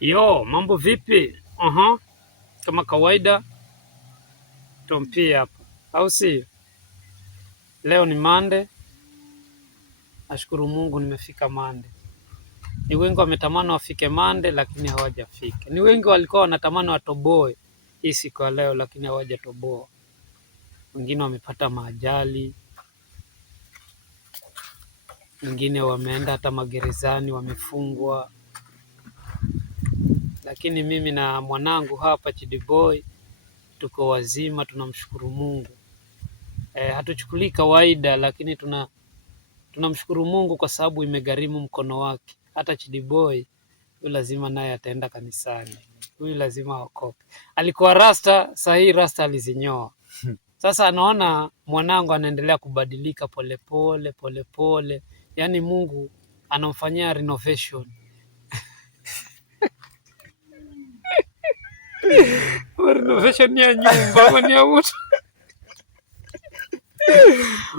Yo, mambo vipi? Kama kawaida tumpia hapa, au si? Leo ni Monday. Nashukuru Mungu nimefika Monday. Ni wengi wametamani wafike Monday lakini hawajafika. Ni wengi walikuwa wanatamani watoboe hii siku ya leo lakini hawajatoboa. Wengine wamepata maajali, wengine wameenda hata magerezani wamefungwa. Lakini mimi na mwanangu hapa Chidiboy tuko wazima, tunamshukuru Mungu. Hatuchukulii kawaida lakini tunamshukuru Mungu kwa sababu imegharimu mkono wake. Hata Chidiboy huyu lazima naye ataenda kanisani. Huyu lazima aokoke. Alikuwa rasta, sahii rasta alizinyoa. Sasa anaona mwanangu anaendelea kubadilika polepole polepole. Yaani Mungu anamfanyia renovation. Renovation ya nyumba ni ya mtu.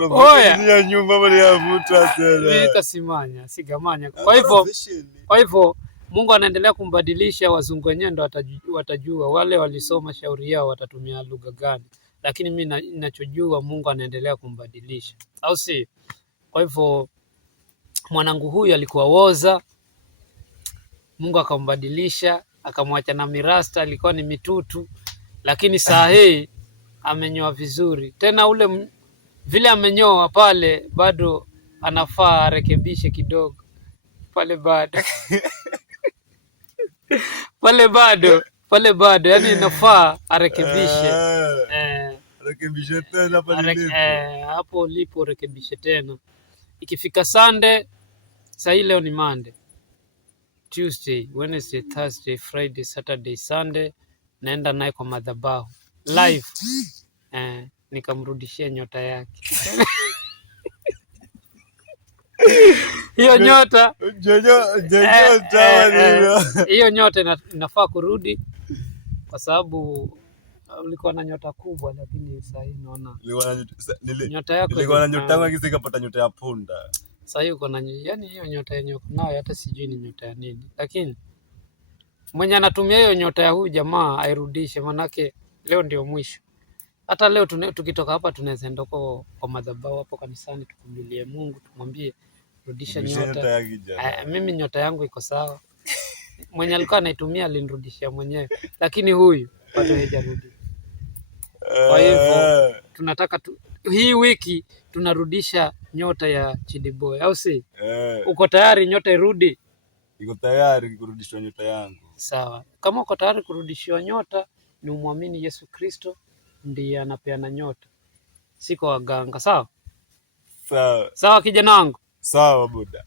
Oya, ya nyumba bali ya mtu tena. Nitasimanya, sigamanya. Kwa hivyo Mungu anaendelea kumbadilisha. Wazungu wenyewe ndo watajua, wale walisoma shauri yao watatumia lugha gani. Lakini mimi ninachojua Mungu anaendelea kumbadilisha. Au si? Kwa hivyo mwanangu huyu alikuwa woza, Mungu akambadilisha, akamwacha na mirasta, alikuwa ni mitutu, lakini saa hii amenyoa vizuri. Tena ule vile amenyoa pale bado anafaa arekebishe kidogo. Pale bado yani inafaa arekebishe. Rekebishe tena pale lipo. Hapo lipo rekebishe tena. Ikifika Sunday, saa hii leo ni Monday, Tuesday, Wednesday, Thursday, Friday, Saturday, Sunday naenda naye kwa madhabahu live. Nikamrudishia nyota yake. Hiyo nyota hiyo nyota inafaa kurudi kwa sababu ulikuwa na nyota kubwa, lakini sasa hivi naona nyota yako ilikuwa na nyota yangu ikapata nyota ya punda. Sasa hiyo uko na yani hiyo nyota yenyewe uko nayo hata sijui ni nyota ya nini, lakini mwenye anatumia hiyo nyota ya huyu jamaa airudishe, manake leo ndio mwisho. Hata leo tukitoka hapa tunaweza enda kwa madhabahu hapo kanisani tukumlilie Mungu, tumwambie rudisha nyota. Mimi nyota yangu iko sawa. Mwenye alikuwa anaitumia alinirudishia mwenyewe, lakini huyu bado hajarudi. Kwa hivyo tunataka hii wiki tunarudisha nyota ya Chidiboy, au si? Uko tayari nyota irudi? Iko tayari kurudishwa nyota yangu. Sawa. Kama uko tayari kurudishiwa nyota, ni umwamini Yesu Kristo ndiye anapeana nyota. Siko waganga, sawa? Sawa. Sawa kijana wangu. Sawa buda.